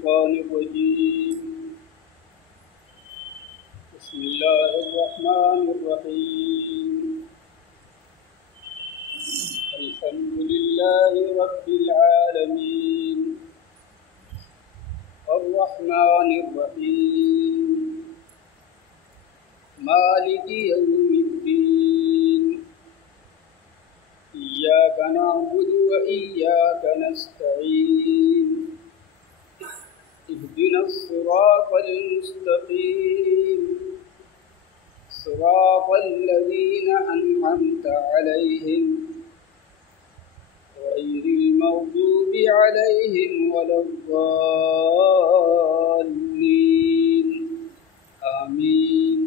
الشيطان الرجيم بسم الله الرحمن الرحيم الحمد لله رب العالمين الرحمن الرحيم مالك يوم الدين إياك نعبد وإياك نستعين اهدنا الصراط المستقيم صراط الذين أنعمت عليهم غير المغضوب عليهم ولا الضالين آمين.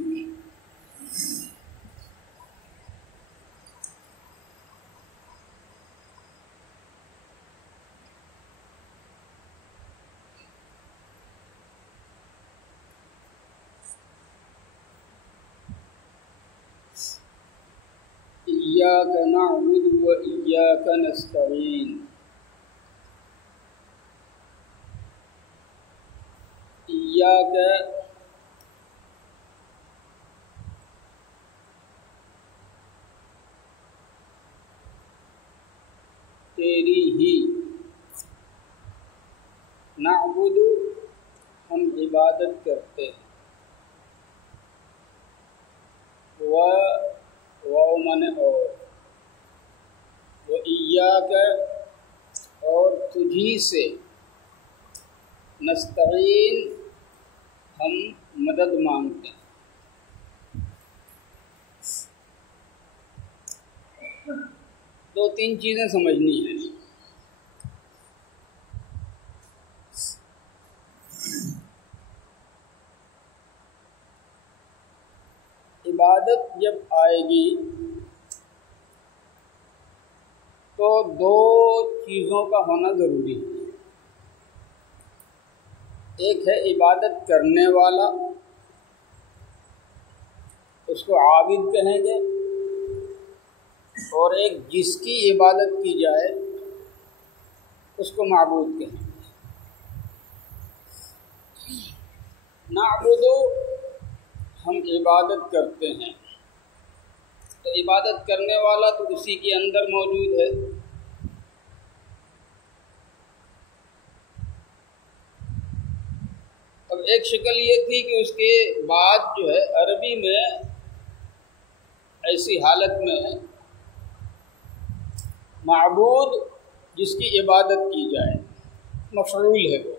إياك نعبد وإياك نستعين إياك تیری ہی، نعبد ہم عبادت کرتے ہیں، وَمَنْ اور وَإِيَّاكَ اور تجھی سے، نستعین ہم مدد مانگتے ہیں. دو تین چیزیں سمجھنی ہیں. عبادت جب آئے گی تو دو چیزوں کا ہونا ضروری ہے. ایک ہے عبادت کرنے والا، اس کو عابد کہیں گے، اور ایک جس کی عبادت کی جائے اس کو معبود کہیں گے. نعبد ہم عبادت کرتے ہیں، تو عبادت کرنے والا تو اسی کے اندر موجود ہے. اب ایک شکل یہ تھی کہ اس کے بعد جو ہے عربی میں ایسی حالت میں معبود جس کی عبادت کی جائے، مفعول ہے وہ.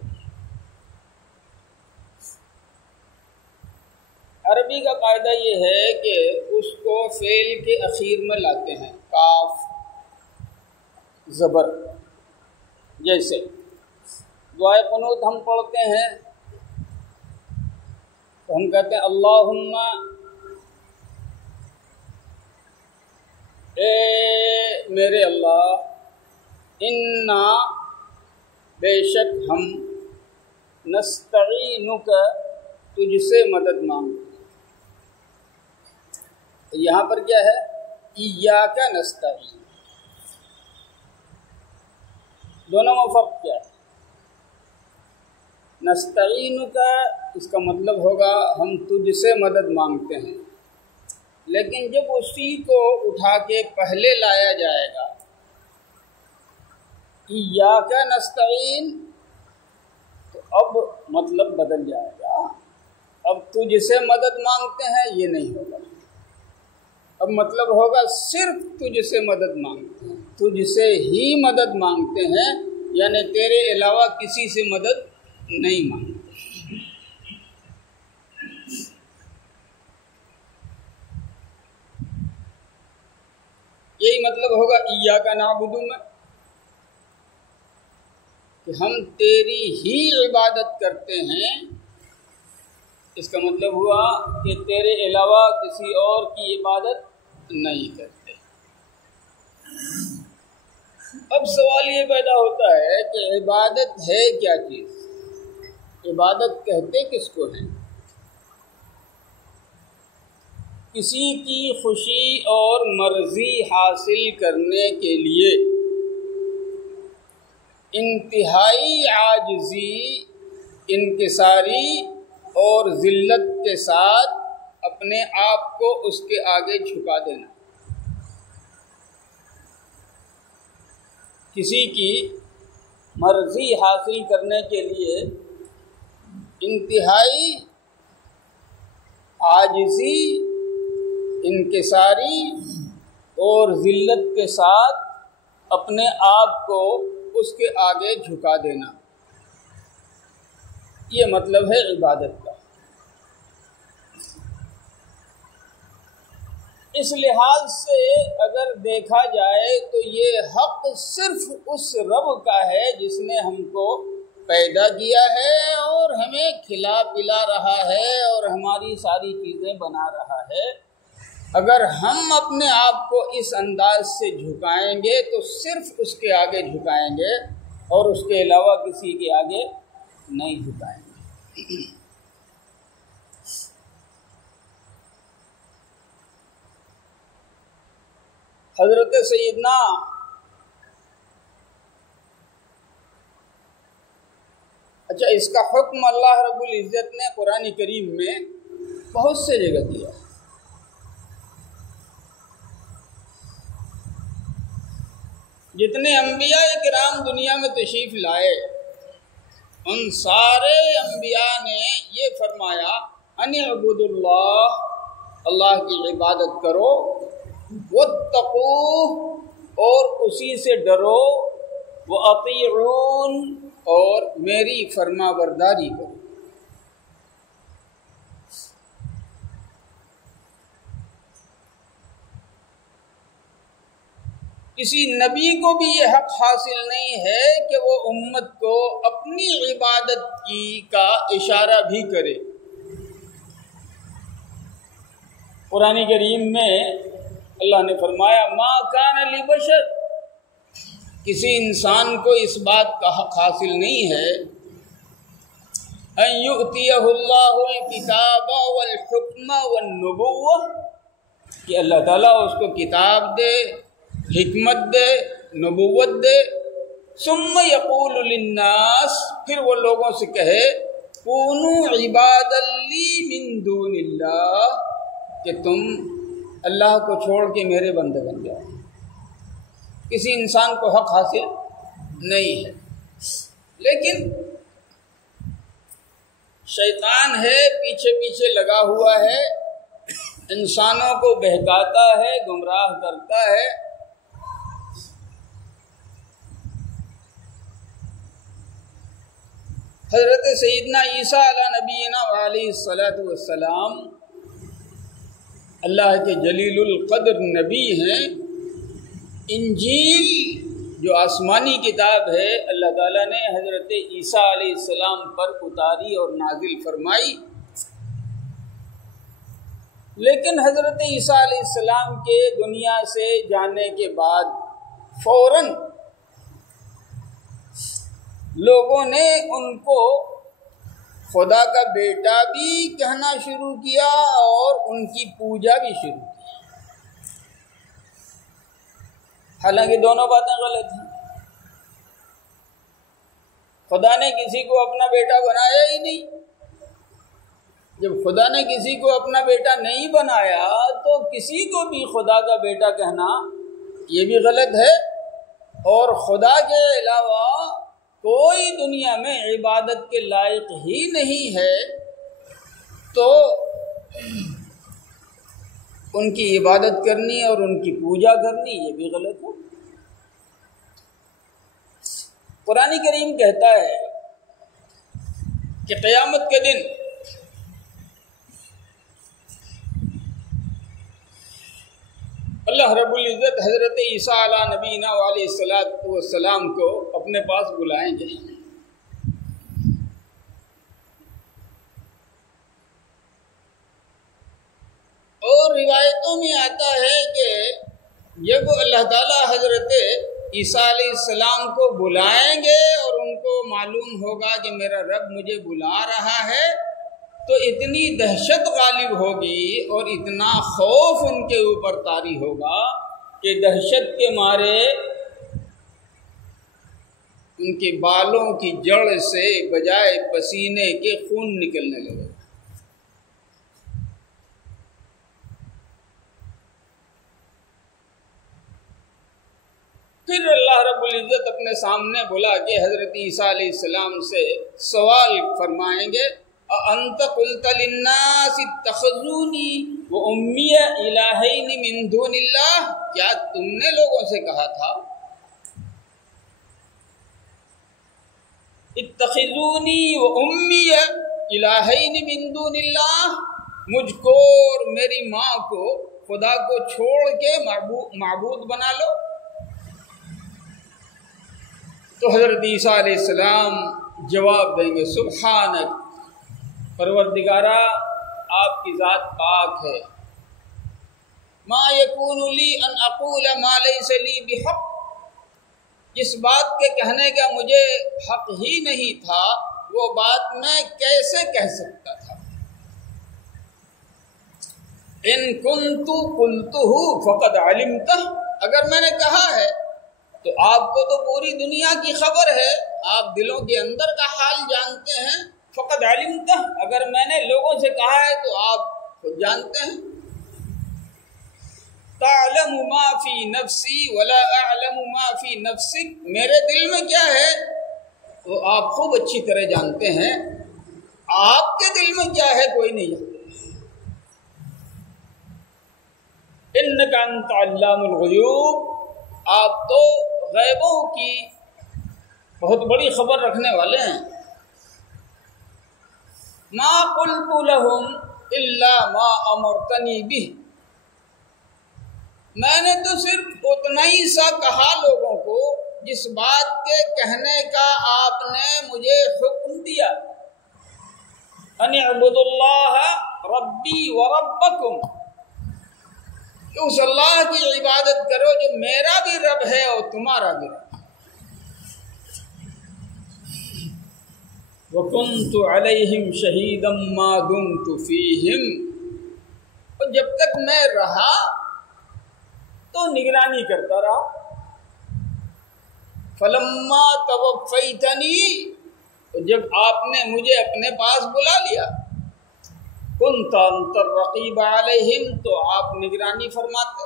عربی کا قاعدہ یہ ہے کہ اس کو فعل کے اخیر میں لاتے ہیں، کاف زبر. جیسے دعائے قنوت ہم پڑھتے ہیں تو ہم کہتے ہیں اللہم، اے میرے اللہ، انا بے شک ہم، نستعینک تجھ سے مدد مانگتے. یہاں پر کیا ہے؟ ایاک نستعین. دونوں میں فرق کیا ہے؟ نستعین کا اس کا مطلب ہوگا ہم تجھ سے مدد مانگتے ہیں، لیکن جب اسی کو اٹھا کے پہلے لایا جائے گا ایاک نستعین تو اب مطلب بدل جائے گا. اب تجھ سے مدد مانگتے ہیں یہ نہیں ہوگا، اب مطلب ہوگا صرف تجھ سے مدد مانگتے ہیں، تجھ سے ہی مدد مانگتے ہیں، یعنی تیرے علاوہ کسی سے مدد نہیں مانگتے. یہی مطلب ہوگا ایاک نعبد میں، کہ ہم تیری ہی عبادت کرتے ہیں. اس کا مطلب ہوا کہ تیرے علاوہ کسی اور کی عبادت نہیں کرتے. اب سوال یہ پیدا ہوتا ہے کہ عبادت ہے کیا چیز؟ عبادت کہتے کس کو ہیں؟ کسی کی خوشی اور مرضی حاصل کرنے کے لیے انتہائی عاجزی انکساری اور ذلت کے ساتھ اپنے آپ کو اس کے آگے جھکا دینا. کسی کی مرضی حاصل کرنے کے لیے انتہائی عاجزی، انکساری اور ذلت کے ساتھ اپنے آپ کو اس کے آگے جھکا دینا، یہ مطلب ہے عبادت کا. اس لحاظ سے اگر دیکھا جائے تو یہ حق صرف اس رب کا ہے جس نے ہم کو پیدا کیا ہے اور ہمیں کھلا پلا رہا ہے اور ہماری ساری چیزیں بنا رہا ہے. اگر ہم اپنے آپ کو اس انداز سے جھکائیں گے تو صرف اس کے آگے جھکائیں گے اور اس کے علاوہ کسی کے آگے نہیں جھکائیں گے. حضرت سیدنا اس کا حکم اللہ رب العزت نے قرآن کریم میں بہت سے جگہ دیا. جتنے انبیاء کرام دنیا میں تشریف لائے ان سارے انبیاء نے یہ فرمایا ان اعبدوا اللہ، اللہ کی عبادت کرو، واتقوہ اور اسی سے ڈرو، واطیعون اور میری فرما برداری کرو. کسی نبی کو بھی یہ حق حاصل نہیں ہے کہ وہ امت کو اپنی عبادت کا اشارہ بھی کرے. قرآن کریم میں اللہ نے فرمایا ما کان لبشر، کسی انسان کو اس بات کا حق حاصل نہیں ہے ان یؤتیہ اللہ الکتاب والحکم والنبوہ، کہ اللہ تعالیٰ اس کو کتاب دے، حکمت دے، نبوت دے، ثم یقول للناس، پھر وہ لوگوں سے کہے کونوا عبادا لی من دون اللہ، کہ تم اللہ کو چھوڑ کے میرے بندے بن جاؤ. کسی انسان کو حق حاصل نہیں ہے. لیکن شیطان ہے پیچھے پیچھے لگا ہوا ہے، انسانوں کو بہکاتا ہے، گمراہ کرتا ہے. حضرت سیدنا عیسیٰ علیہ نبینا علیہ الصلاۃ والسلام اللہ کے جلیل القدر نبی ہیں. انجیل جو آسمانی کتاب ہے اللہ تعالیٰ نے حضرت عیسیٰ علیہ السلام پر اتاری اور نازل فرمائی. لیکن حضرت عیسیٰ علیہ السلام کے دنیا سے جانے کے بعد فوراً لوگوں نے ان کو خدا کا بیٹا بھی کہنا شروع کیا اور ان کی پوجا بھی شروع کی. حالانکہ دونوں باتیں غلط ہیں. خدا نے کسی کو اپنا بیٹا بنایا ہی نہیں. جب خدا نے کسی کو اپنا بیٹا نہیں بنایا تو کسی کو بھی خدا کا بیٹا کہنا یہ بھی غلط ہے. اور خدا کے علاوہ کوئی دنیا میں عبادت کے لائق ہی نہیں ہے تو ان کی عبادت کرنی اور ان کی پوجا کرنی یہ بھی غلط ہے. قرآن کریم کہتا ہے کہ قیامت کے دن اللہ رب العزت حضرت عیسیٰ علیہ نبینا علیہ الصلاۃ والسلام کو اپنے پاس بلائیں گے. اور روایتوں میں آتا ہے کہ جب اللہ تعالیٰ حضرت عیسیٰ علیہ السلام کو بلائیں گے اور ان کو معلوم ہوگا کہ میرا رب مجھے بلا رہا ہے تو اتنی دہشت غالب ہوگی اور اتنا خوف ان کے اوپر طاری ہوگا کہ دہشت کے مارے ان کے بالوں کی جڑ سے بجائے پسینے کے خون نکلنے لگے۔ پھر اللہ رب العزت اپنے سامنے بلا کے حضرت عیسیٰ علیہ السلام سے سوال فرمائیں گے، أَأَنْتَ قُلْتَ لِلنَّاسِ اتَّخِذُونِي وَأُمِّيَ إِلَٰهَيْنِ مِن دُونِ اللَّهِ، کیا تم نے لوگوں سے کہا تھا اتخذونی و امی الہین من دون اللہ، مجھ کو اور میری ماں کو خدا کو چھوڑ کے معبود بنا لو؟ تو حضرت عیسیٰ علیہ السلام جواب دیں گے، سبحانک، پروردگارا آپ کی ذات پاک ہے، ما یکون لی ان اقول ما لیس لی بحق، جس بات کے کہنے کا مجھے حق ہی نہیں تھا وہ بات میں کیسے کہہ سکتا تھا؟ ان کنت قلتہ فقد علمتہ، اگر میں نے کہا ہے تو آپ کو تو پوری دنیا کی خبر ہے، آپ دلوں کے اندر کا حال جانتے ہیں۔ فقد علمتہ، اگر میں نے لوگوں سے کہا ہے تو آپ خود جانتے ہیں۔ تعلم ما فی نفسی ولا اعلم ما فی نفسک، میرے دل میں کیا ہے وہ آپ خوب اچھی طرح جانتے ہیں، آپ کے دل میں کیا ہے کوئی نہیں جانتا۔ انک انت علام الغیوب، آپ تو غیبوں کی بہت بڑی خبر رکھنے والے ہیں۔ ما قلت لهم الا ما امرتنی بہ، میں نے تو صرف اتنا ہی سا کہا لوگوں کو جس بات کے کہنے کا آپ نے مجھے حکم دیا، ان اعبدوا اللہ ربی وربکم، کہ اس اللہ کی عبادت کرو جو میرا بھی رب ہے اور تمہارا بھی رب ہے۔ وَكُنْتُ عَلَيْهِمْ شَهِيدًا مَا دُمْتُ فِيهِمْ، اور جب تک میں رہا تو نگرانی کرتا رہا۔ فَلَمَّا تَوَفَّيْتَنِي، جب آپ نے مجھے اپنے پاس بلا لیا، كُنْتَ أَنْتَ الرَّقِيبَ عَلَيْهِمْ، تو آپ نگرانی فرماتے۔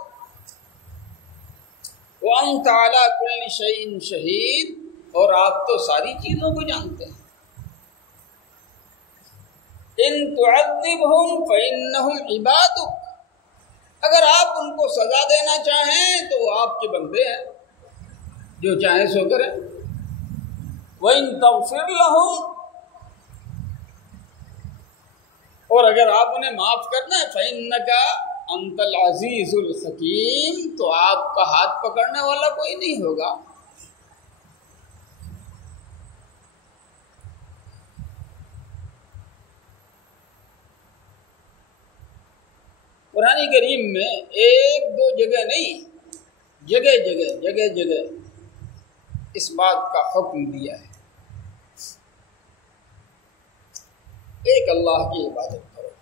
وَأَنْتَ عَلَى كُلِّ شَيْءٍ شَهِيدٌ، اور آپ تو ساری چیزوں کو جانتے ہیں۔ إِن تُعَذِّبْهُمْ فَإِنَّهُمْ عِبَادُكَ، اگر آپ ان کو سزا دینا چاہیں تو وہ آپ کے بندے ہیں، جو چاہیں سو کریں۔ وَإِن تَغْفِرْ لَهُمْ، اور اگر آپ انہیں معاف کرنا ہے، فَإِنَّكَ أَنْتَ الْعَزِيزُ الْحَكِيمُ، تو آپ کا ہاتھ پکڑنے والا کوئی نہیں ہوگا۔ قرآن کریم میں ایک دو جگہ نہیں، جگہ جگہ اس بات کا حکم دیا ہے، ایک اللہ کی عبادت کرو۔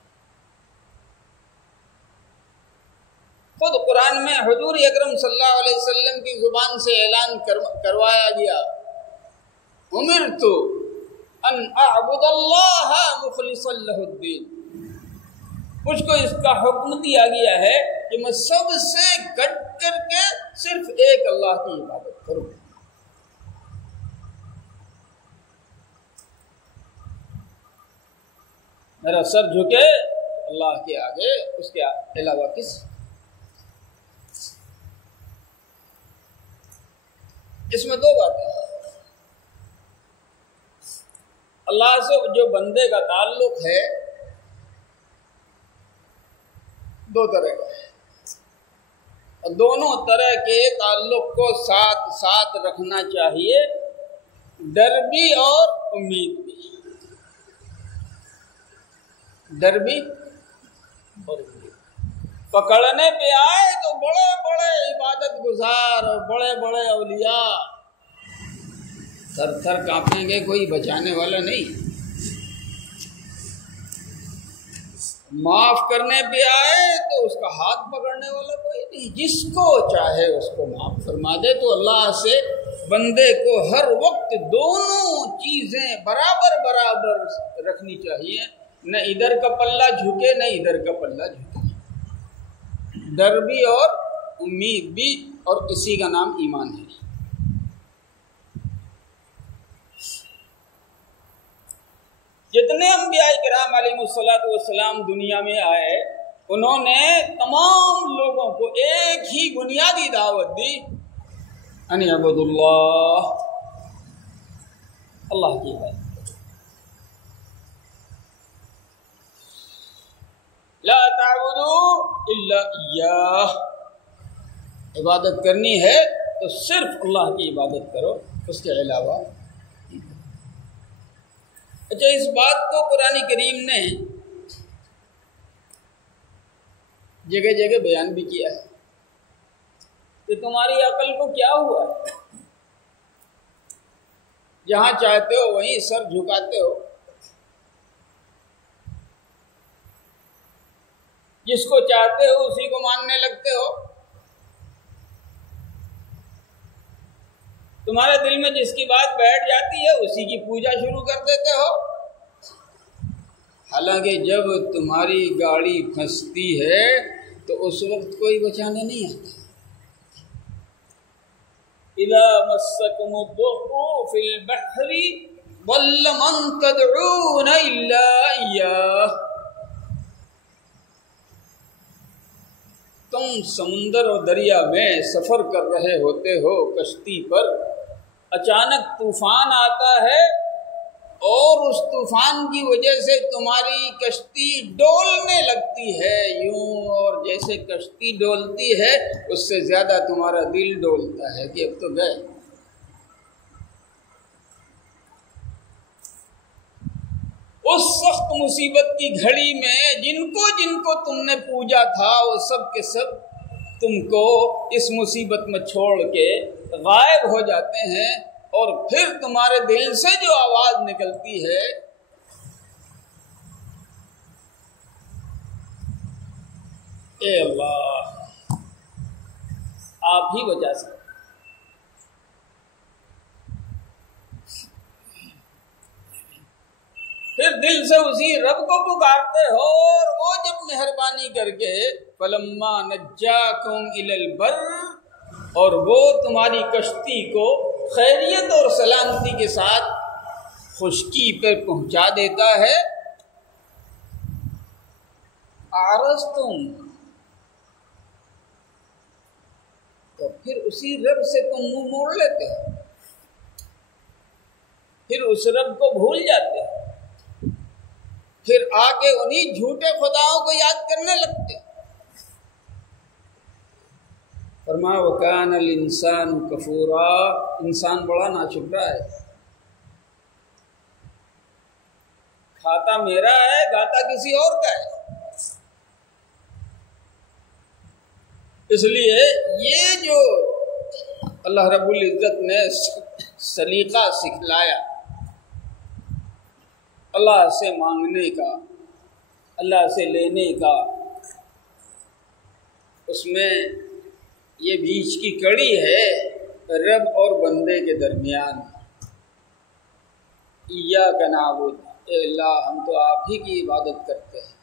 خود قرآن میں حضور اکرم صلی اللہ علیہ وسلم کی زبان سے اعلان کروایا گیا، امرت ان اعبد اللہ مخلصا لہ الدین، مجھ کو اس کا حکم دیا گیا ہے کہ میں سب سے کٹ کر کے صرف ایک اللہ کی عبادت کروں۔ میرا سر جھکے اللہ کے آگے، اس کے علاوہ کس؟ اس میں دو باتیں ہیں، اللہ سے جو بندے کا تعلق ہے دو طرح کا ہے، اور دونوں طرح کے تعلق کو ساتھ ساتھ رکھنا چاہیے، ڈر بھی اور امید بھی، ڈر بھی اور امید۔ پکڑنے پہ آئے تو بڑے بڑے عبادت گزار اور بڑے بڑے اولیاء تھر تھر کانپیں گے، کوئی بچانے والا نہیں۔ معاف کرنے پہ آئے تو اس کا ہاتھ پکڑنے والا کوئی نہیں، جس کو چاہے اس کو معاف فرما دے، تو اللہ سے بندے کو ہر وقت دونوں چیزیں برابر برابر رکھنی چاہیے، نہ ادھر کا پلہ جھکے نہ ادھر کا پلہ جھکے، ڈر بھی اور امید بھی، اور اسی کا نام ایمان ہے۔ جتنے انبیاء کرام علیہ السلام دنیا میں آئے، انہوں نے تمام لوگوں کو ایک ہی بنیادی دعوت دی، ان اعبدوا اللہ، اللہ کی عبادت، لا تعبدوا الا اياه، عبادت کرنی ہے تو صرف اللہ کی عبادت کرو، اس کے علاوہ۔ اچھا، اس بات کو قرآن کریم نے جگہ جگہ بیان بھی کیا ہے کہ تمہاری عقل کو کیا ہوا ہے، جہاں چاہتے ہو وہیں سر جھکاتے ہو، جس کو چاہتے ہو اسی کو ماننے لگتے ہو، تمہارے دل میں جس کی بات بیٹھ جاتی ہے اسی کی پوجا شروع کر دیتے ہو، حالانکہ جب تمہاری گاڑی پھنستی ہے تو اس وقت کوئی بچانے نہیں آتا۔ اذا مسکم الضر فی البحر ضل من تدعون الا اياه، تم سمندر اور دریا میں سفر کر رہے ہوتے ہو کشتی پر، اچانک طوفان آتا ہے اور اس طوفان کی وجہ سے تمہاری کشتی ڈولنے لگتی ہے یوں، اور جیسے کشتی ڈولتی ہے اس سے زیادہ تمہارا دل ڈولتا ہے کہ اب تو گئے۔ اس سخت مصیبت کی گھڑی میں جن کو تم نے پوجا تھا وہ سب کے سب تم کو اس مصیبت میں چھوڑ کے غائب ہو جاتے ہیں، اور پھر تمہارے دل سے جو آواز نکلتی ہے، اے اللہ آپ ہی بچا سکتے، پھر دل سے اسی رب کو پکارتے ہو، اور وہ جب مہربانی کر کے فلما نجاکم الی البر، اور وہ تمہاری کشتی کو خیریت اور سلامتی کے ساتھ خشکی پر پہنچا دیتا ہے، اعرضتم، تو پھر اسی رب سے تم منہ موڑ لیتے ہو، پھر اس رب کو بھول جاتے ہو، پھر آ کے انہی جھوٹے خداؤں کو یاد کرنے لگتے ہو۔ فرمایا وَكَانَ الْإِنسَانُ كَفُورًا، انسان بڑا ناشکرا ہے، کھاتا میرا ہے گاتا کسی اور کا ہے، اس لیے یہ جو اللہ رب العزت نے سلیقہ سکھلایا اللہ سے مانگنے کا، اللہ سے لینے کا، اس میں یہ بیچ کی کڑی ہے رب اور بندے کے درمیان، ایاک نعبد، اے اللہ ہم تو آپ ہی کی عبادت کرتے ہیں،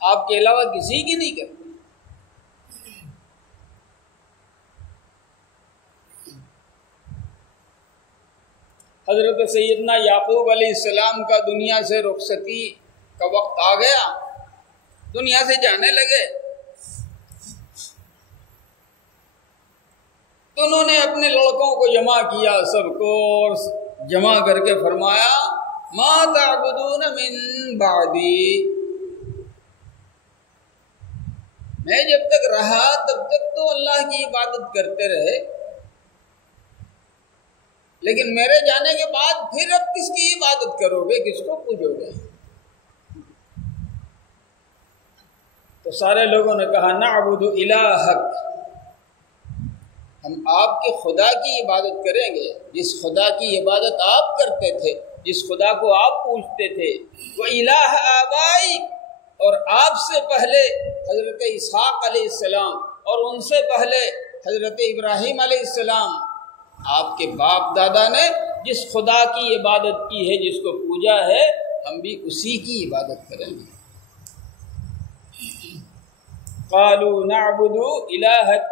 آپ کے علاوہ کسی کی نہیں کرتے۔ حضرت سیدنا یعقوب علیہ السلام کا دنیا سے رخصتی کا وقت آ گیا، دنیا سے جانے لگے، تو انہوں نے اپنے لڑکوں کو جمع کیا، سب کو اور جمع کر کے فرمایا ما تعبدون من بعدی، میں جب تک رہا تب تک تو اللہ کی عبادت کرتے رہے، لیکن میرے جانے کے بعد پھر اب کس کی عبادت کرو گے، کس کو پوجو گے؟ تو سارے لوگوں نے کہا نعبد الہک، ہم آپ کے خدا کی عبادت کریں گے، جس خدا کی عبادت آپ کرتے تھے، جس خدا کو آپ پوجتے تھے، وہ الہ آبائک، اور آپ سے پہلے حضرت اسحاق علیہ السلام، اور ان سے پہلے حضرت ابراہیم علیہ السلام آپ کے باپ دادا نے جس خدا کی عبادت کی ہے، جس کو پوجا ہے، ہم بھی اسی کی عبادت کریں گے۔ قالوا نعبد الہک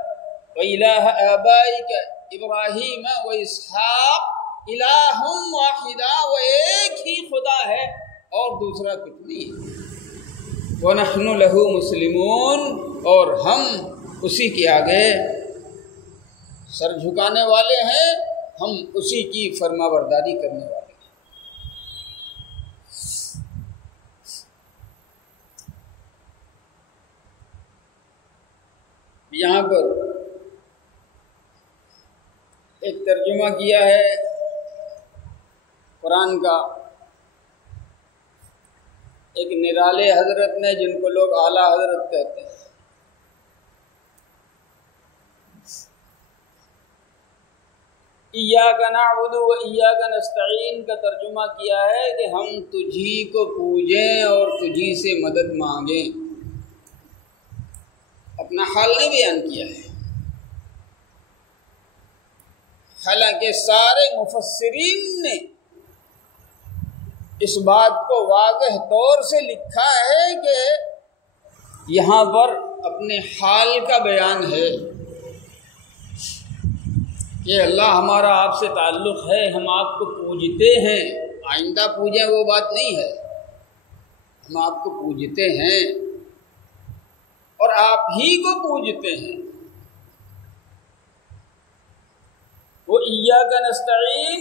وَإِلَٰهَ آبَائِكَ ابراہیم واسحاق الہ واحدا، وہ ایک ہی خدا ہے اور دوسرا کچھ نہیں ہے۔ وَنَحْنُ لَهُ مُسْلِمُونَ، اور ہم اسی کے آگے سر جھکانے والے ہیں، ہم اسی کی فرما برداری کرنے والے ہیں۔ یہاں پر ایک ترجمہ کیا ہے قرآن کا ایک نرالے حضرت نے، جن کو لوگ اعلیٰ حضرت کہتے ہیں۔ ایاک نعبد و ایاک نستعین کا ترجمہ کیا ہے کہ ہم تجھی کو پوجیں اور تجھی سے مدد مانگیں۔ اپنا حال نہیں بیان کیا ہے، حالانکہ سارے مفسرین نے اس بات کو واضح طور سے لکھا ہے کہ یہاں پر اپنے حال کا بیان ہے کہ اللہ ہمارا آپ سے تعلق ہے، ہم آپ کو پوجتے ہیں، آئندہ پوجیں وہ بات نہیں ہے، ہم آپ کو پوجتے ہیں اور آپ ہی کو پوجتے ہیں۔ وہ ایاک نستعین،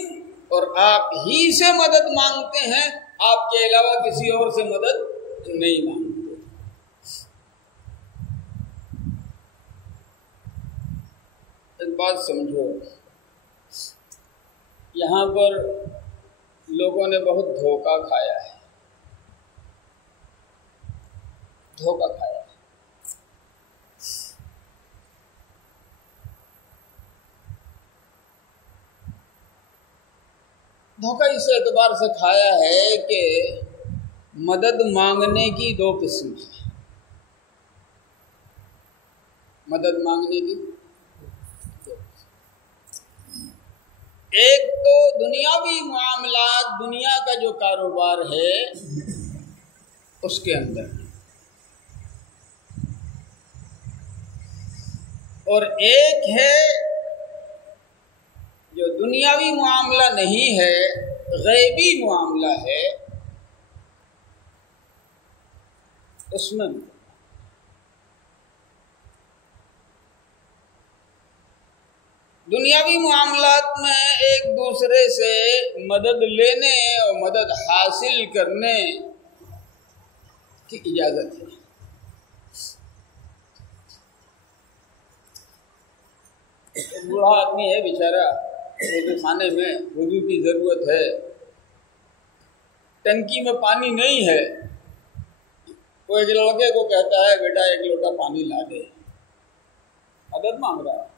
اور آپ ہی سے مدد مانگتے ہیں، آپ کے علاوہ کسی اور سے مدد نہیں مانگتے۔ ایک بات سمجھو، یہاں پر لوگوں نے بہت دھوکہ کھایا ہے، دھوکہ کھایا ہے۔ دھوکہ اس اعتبار سے کھایا ہے کہ مدد مانگنے کی دو قسم ہیں، مدد مانگنے کی ایک تو دنیاوی معاملات، دنیا کا جو کاروبار ہے اس کے اندر، اور ایک ہے جو دنیاوی معاملہ نہیں ہے، غیبی معاملہ ہے، اس میں دنیاوی معاملات میں ایک دوسرے سے مدد لینے اور مدد حاصل کرنے کی اجازت ہے۔ ایک بوڑھا آدمی ہے بیچارہ، وضو خانے میں وضو کی ضرورت ہے، ٹنکی میں پانی نہیں ہے، وہ ایک لڑکے کو کہتا ہے بیٹا ایک لوٹا پانی لا دے، مدد مانگ رہا ہے۔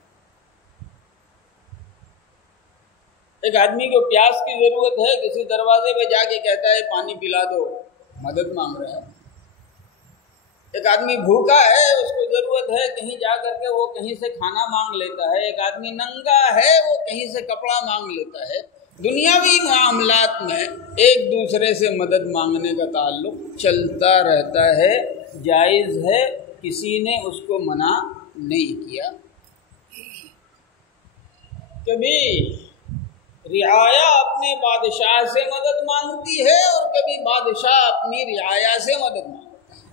ایک آدمی کو پیاس کی ضرورت ہے، کسی دروازے پہ جا کے کہتا ہے پانی پلا دو، مدد مانگ رہا ہے۔ ایک آدمی بھوکا ہے، اس کو ضرورت ہے، کہیں جا کر کے وہ کہیں سے کھانا مانگ لیتا ہے۔ ایک آدمی ننگا ہے، وہ کہیں سے کپڑا مانگ لیتا ہے۔ دنیاوی معاملات میں ایک دوسرے سے مدد مانگنے کا تعلق چلتا رہتا ہے، جائز ہے، کسی نے اس کو منع نہیں کیا۔ کبھی رعایا اپنے بادشاہ سے مدد مانگتی ہے اور کبھی بادشاہ اپنی رعایا سے مدد مانگتا ہے۔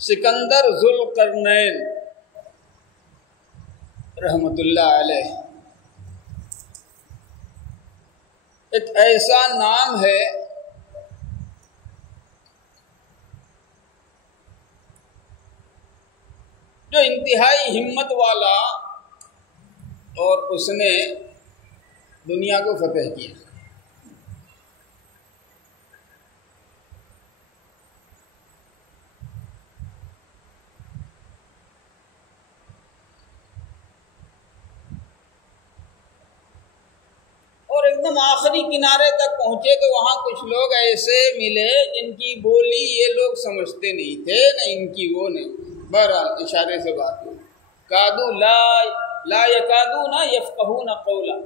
سکندر ذوالقرنین رحمت اللہ علیہ ایک ایسا نام ہے جو انتہائی ہمت والا، اور اس نے دنیا کو فتح کیا۔ اور ایک ایک دم آخری کنارے تک پہنچے تو وہاں کچھ لوگ ایسے ملے جن کی بولی یہ لوگ سمجھتے نہیں تھے، نہ ان کی وہ نہیں، بہرحال اشارے سے بات ہوئی. کادو لا یکادون یفقہون قولا،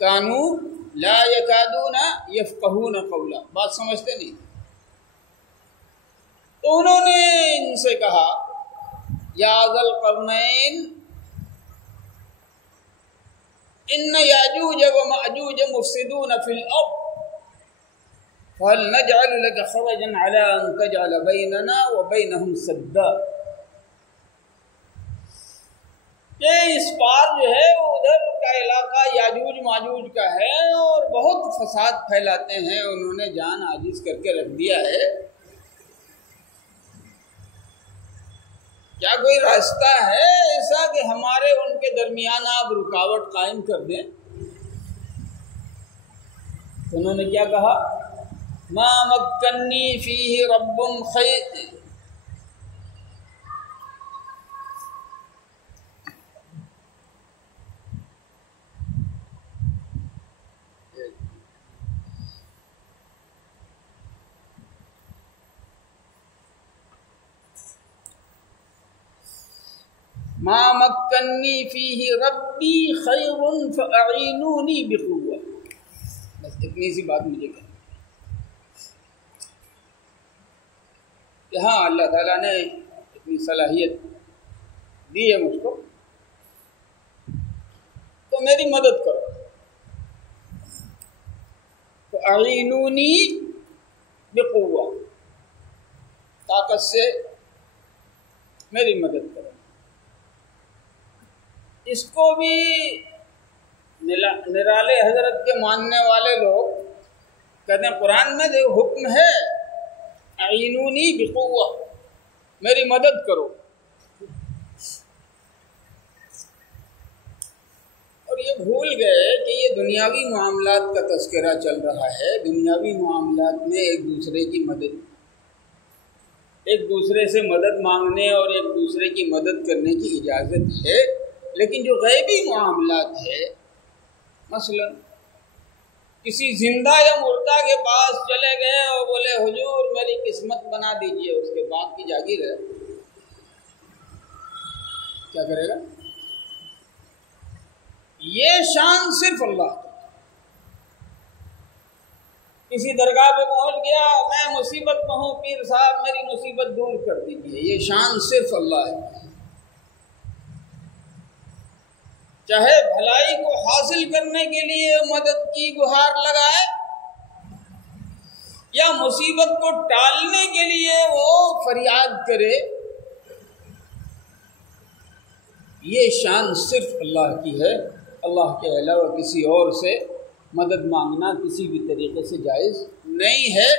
کانو لا یکادون یفقہون قولا، بات سمجھتے نہیں. تو انہوں نے ان سے کہا یا ذا القرنین ان یاجوج وماجوج مفسدون فی الارض فهل نجعل لك خرجا على ان تجعل بیننا وبینہم سدا. یہ اس پار جو ہے وہ ادھر کا علاقہ یاجوج ماجوج کا ہے اور بہت فساد پھیلاتے ہیں، انہوں نے جان عاجز کر کے رکھ دیا ہے. کیا کوئی راستہ ہے ایسا کہ ہمارے ان کے درمیان آپ رکاوٹ قائم کر دیں؟ تو انہوں نے کیا کہا؟ ما مکنی فیہ رب خیر، ما مکنی فیہ ربی خیر فاعینونی بقوہ. بس اتنی سی بات مجھے کہنا کہ ہاں اللہ تعالیٰ نے اتنی صلاحیت دی ہے مجھ کو، تو میری مدد کرو. فاعینونی بقوہ، طاقت سے میری مدد کرو. اس کو بھی نرالے حضرت کے ماننے والے لوگ کہتے ہیں قرآن میں جو حکم ہے اعینونی بقوہ، میری مدد کرو. اور یہ بھول گئے کہ یہ دنیاوی معاملات کا تذکرہ چل رہا ہے. دنیاوی معاملات میں ایک دوسرے کی مدد، ایک دوسرے سے مدد مانگنے اور ایک دوسرے کی مدد کرنے کی اجازت ہے، لیکن جو غیبی معاملات ہے، مثلا کسی زندہ یا مردہ کے پاس چلے گئے اور بولے حضور میری قسمت بنا دیجئے، اس کے بعد کی جاگیر ہے، کیا کرے گا؟ یہ شان صرف اللہ کی. کسی درگاہ پہ پہنچ گیا، میں مصیبت میں ہوں، پیر صاحب میری مصیبت دور کر دیجئے، یہ شان صرف اللہ ہے. چاہے بھلائی کو حاصل کرنے کے لیے مدد کی گہار لگائے یا مصیبت کو ٹالنے کے لیے وہ فریاد کرے، یہ شان صرف اللہ کی ہے. اللہ کے علاوہ کسی اور سے مدد مانگنا کسی بھی طریقے سے جائز نہیں ہے،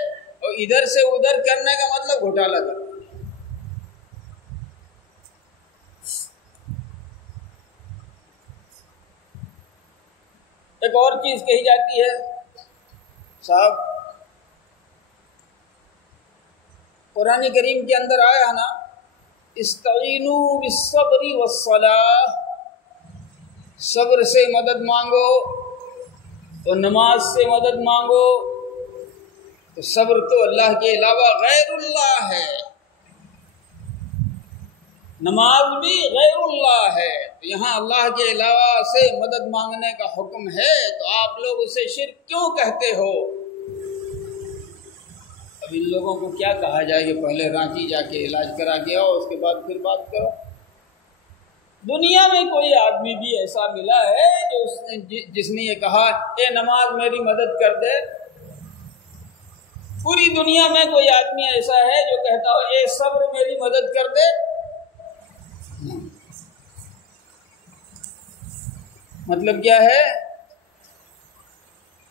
اور ادھر سے ادھر کرنے کا مطلب گھوٹالہ کرنا. ایک اور چیز کہی جاتی ہے صاحب، قرآن کریم کے اندر آیا نا استعینوا بالصبر والصلاۃ، صبر سے مدد مانگو اور نماز سے مدد مانگو. تو صبر تو اللہ کے علاوہ غیر اللہ ہے، نماز بھی غیر اللہ ہے. تو یہاں اللہ کے علاوہ سے مدد مانگنے کا حکم ہے، تو آپ لوگ اسے شرک کیوں کہتے ہو؟ اب ان لوگوں کو کیا کہا جائے کہ پہلے رانچی جا کے علاج کرا کے آؤ، اس کے بعد پھر بات کرو. دنیا میں کوئی آدمی بھی ایسا ملا ہے جس نے یہ کہا اے نماز میری مدد کر دے؟ پوری دنیا میں کوئی آدمی ایسا ہے جو کہتا ہو اے صبر میری مدد کر دے؟ مطلب کیا ہے؟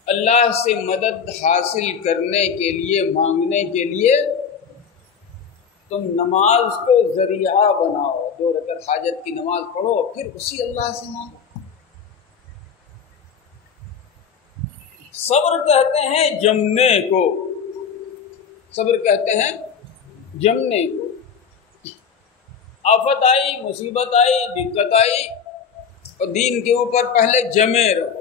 اللہ سے مدد حاصل کرنے کے لیے، مانگنے کے لیے تم نماز کو ذریعہ بناؤ. 2 رکعت حاجت کی نماز پڑھو، پھر اسی اللہ سے مانگو. صبر کہتے ہیں جمنے کو، صبر کہتے ہیں جمنے کو. آفت آئی، مصیبت آئی، دقت آئی، اور دین کے اوپر پہلے جمے رہو.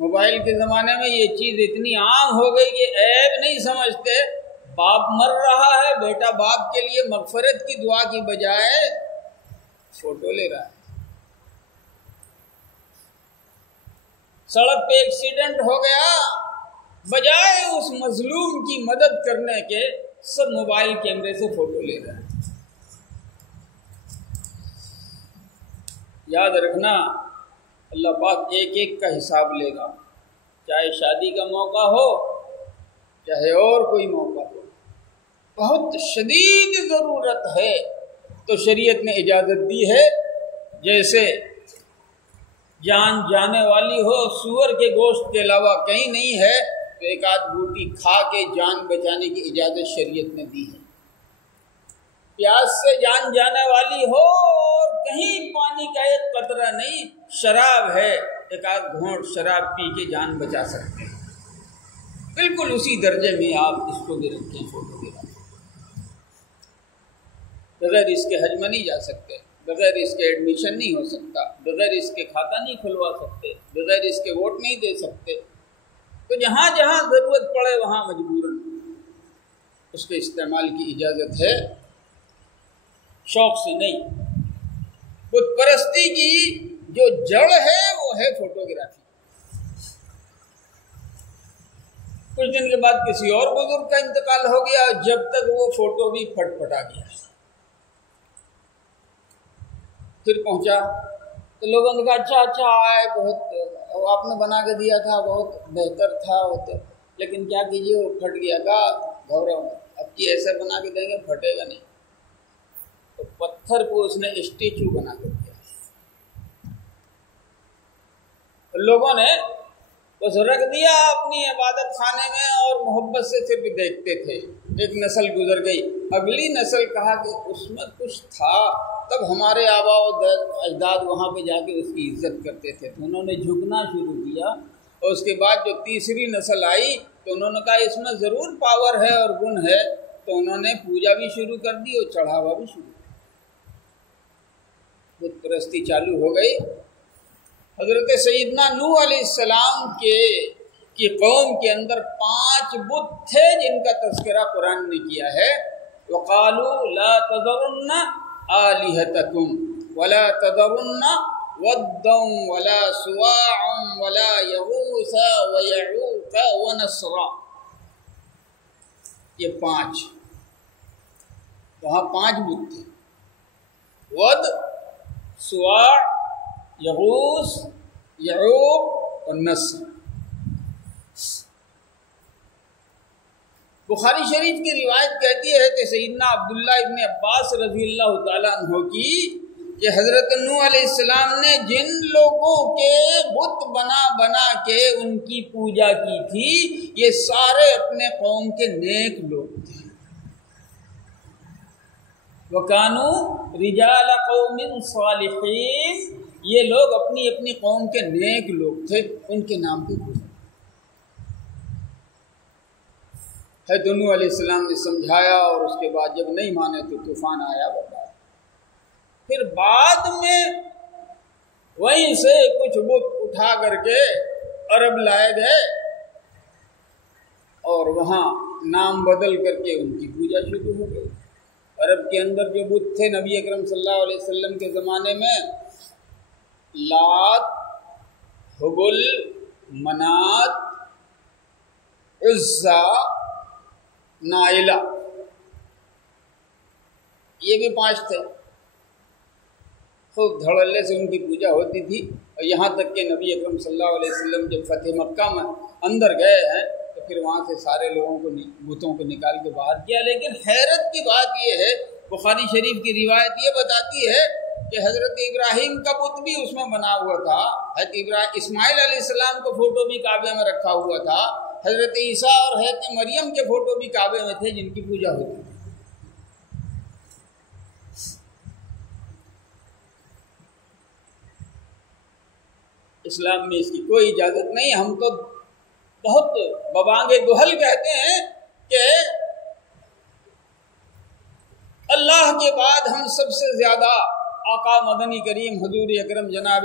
موبائل کے زمانے میں یہ چیز اتنی عام ہو گئی کہ عیب نہیں سمجھتے. باپ مر رہا ہے، بیٹا باپ کے لیے مغفرت کی دعا کی بجائے فوٹو لے رہا ہے. سڑک پہ ایکسیڈنٹ ہو گیا، بجائے اس مظلوم کی مدد کرنے کے سب موبائل کیمرے سے فوٹو لے رہے ہیں. یاد رکھنا اللہ پاک ایک ایک کا حساب لے گا، چاہے شادی کا موقع ہو چاہے اور کوئی موقع ہو. بہت شدید ضرورت ہے تو شریعت نے اجازت دی ہے. جیسے جان جانے والی ہو، سور کے گوشت کے علاوہ کہیں نہیں ہے تو ایک آدھ بوٹی کھا کے جان بچانے کی اجازت شریعت نے دی ہے. پیاس سے جان جانے والی ہو اور کہیں پانی کا ایک قطرہ نہیں، شراب ہے، ایک آدھ گھونٹ شراب پی کے جان بچا سکتے ہیں. بالکل اسی درجے میں آپ اس کو بھی رکھیں. فوٹو کے بغیر اس کے حج میں نہیں جا سکتے، بغیر اس کے ایڈمیشن نہیں ہو سکتا، بغیر اس کے کھاتہ نہیں کھلوا سکتے، بغیر اس کے ووٹ نہیں دے سکتے. تو جہاں جہاں ضرورت پڑے وہاں مجبوراً اس کے استعمال کی اجازت ہے، شوق سے نہیں. بت پرستی کی جو جڑ ہے وہ ہے فوٹوگرافی. کچھ دن کے بعد کسی اور بزرگ کا انتقال ہو گیا، جب تک وہ فوٹو بھی پھٹ پھٹا گیا. پھر پہنچا تو لوگوں نے کہا اچھا آئے، بہت آپ نے بنا کے دیا تھا، بہت بہتر تھا، لیکن کیا کیجیے وہ پھٹ گیا. کہا گھبراؤ، اب کی ایسا بنا کے دیں گے پھٹے گا نہیں. تو پتھر کو اس نے اسٹیچو بنا کے دیا. لوگوں نے بس رکھ دیا اپنی عبادت خانے میں اور محبت سے صرف دیکھتے تھے. ایک نسل گزر گئی، اگلی نسل کہا کہ اس میں کچھ تھا، تب ہمارے آبا و اجداد وہاں پہ جا کے اس کی عزت کرتے تھے. تو انہوں نے جھکنا شروع کیا، اور اس کے بعد جو تیسری نسل آئی تو انہوں نے کہا اس میں ضرور پاور ہے اور گن ہے، تو انہوں نے پوجا بھی شروع کر دی اور چڑھاوا بھی شروع کر دی. بت پرستی چالو ہو گئی. حضرت سیدنا نوح علیہ السلام کی قوم کے اندر 5 بت تھے جن کا تذکرہ قرآن نے کیا ہے. وَقَالُوا لَا تَذَرُنَّ آلِهَتَكُمْ وَلَا تَذَرُنَّ وَدًّا وَلَا سُوَاعًا وَلَا يَغُوثَ وَيَعُوقَ وَنَسْرًا. یہ 5 وہاں 5 بت تھے: ود، سواع، یغوث، یعوق اور نسر. بخاری شریف کی روایت کہتی ہے کہ سیدنا عبداللہ ابن عباس رضی اللہ تعالیٰ عنہ کی کہ حضرت نوح علیہ السلام نے جن لوگوں کے بت بنا بنا کے ان کی پوجا کی تھی، یہ سارے اپنے قوم کے نیک لوگ تھے. وَكَانُوا رِجَالَ قَوْمٍ صَالِحِينَ. یہ لوگ اپنی اپنی قوم کے نیک لوگ تھے، ان کے نام پہ پوجا. نوح علیہ السلام نے سمجھایا اور اس کے بعد جب نہیں مانے تو طوفان آیا بتا. پھر بعد میں وہیں سے کچھ بت اٹھا کر کے عرب لائے گئے اور وہاں نام بدل کر کے ان کی پوجا شروع ہو گئی. عرب کے اندر جو بت تھے نبی اکرم صلی اللہ علیہ وسلم کے زمانے میں، لات، حبل، منات، عزا، نائلہ، یہ بھی 5 تھے. خوب دھڑلے سے ان کی پوجا ہوتی تھی. اور یہاں تک کہ نبی اکرم صلی اللہ علیہ وسلم جب فتح مکہ میں اندر گئے ہیں تو پھر وہاں سے سارے لوگوں کو بتوں کو نکال کے باہر کیا. لیکن حیرت کی بات یہ ہے، بخاری شریف کی روایت یہ بتاتی ہے کہ حضرت ابراہیم کا بت بھی اس میں بنا ہوا تھا. حضرت اسماعیل علیہ السلام کا فوٹو بھی کعبے میں رکھا ہوا تھا. حضرت عیسیٰ اور حضرت مریم کے فوٹو بھی کعبے میں تھے جن کی پوجا ہوتی تھی. اسلام میں اس کی کوئی اجازت نہیں. ہم تو بہت ببانگ دہل کہتے ہیں کہ اللہ کے بعد ہم سب سے زیادہ آقا مدنی کریم حضور اکرم جناب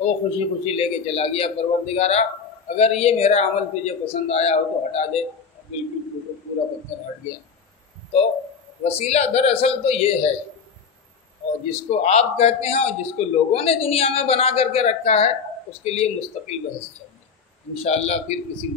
وہ خوشی خوشی لے کے چلا گیا، پروردگارا اگر یہ میرا عمل تجھے پسند آیا ہو تو ہٹا دے، بالکل پورا پتھر ہٹ گیا۔ تو وسیلہ دراصل تو یہ ہے، اور جس کو آپ کہتے ہیں اور جس کو لوگوں نے دنیا میں بنا کر کے رکھا ہے اس کے لیے مستقل بحث چاہیے انشاءاللہ پھر کسی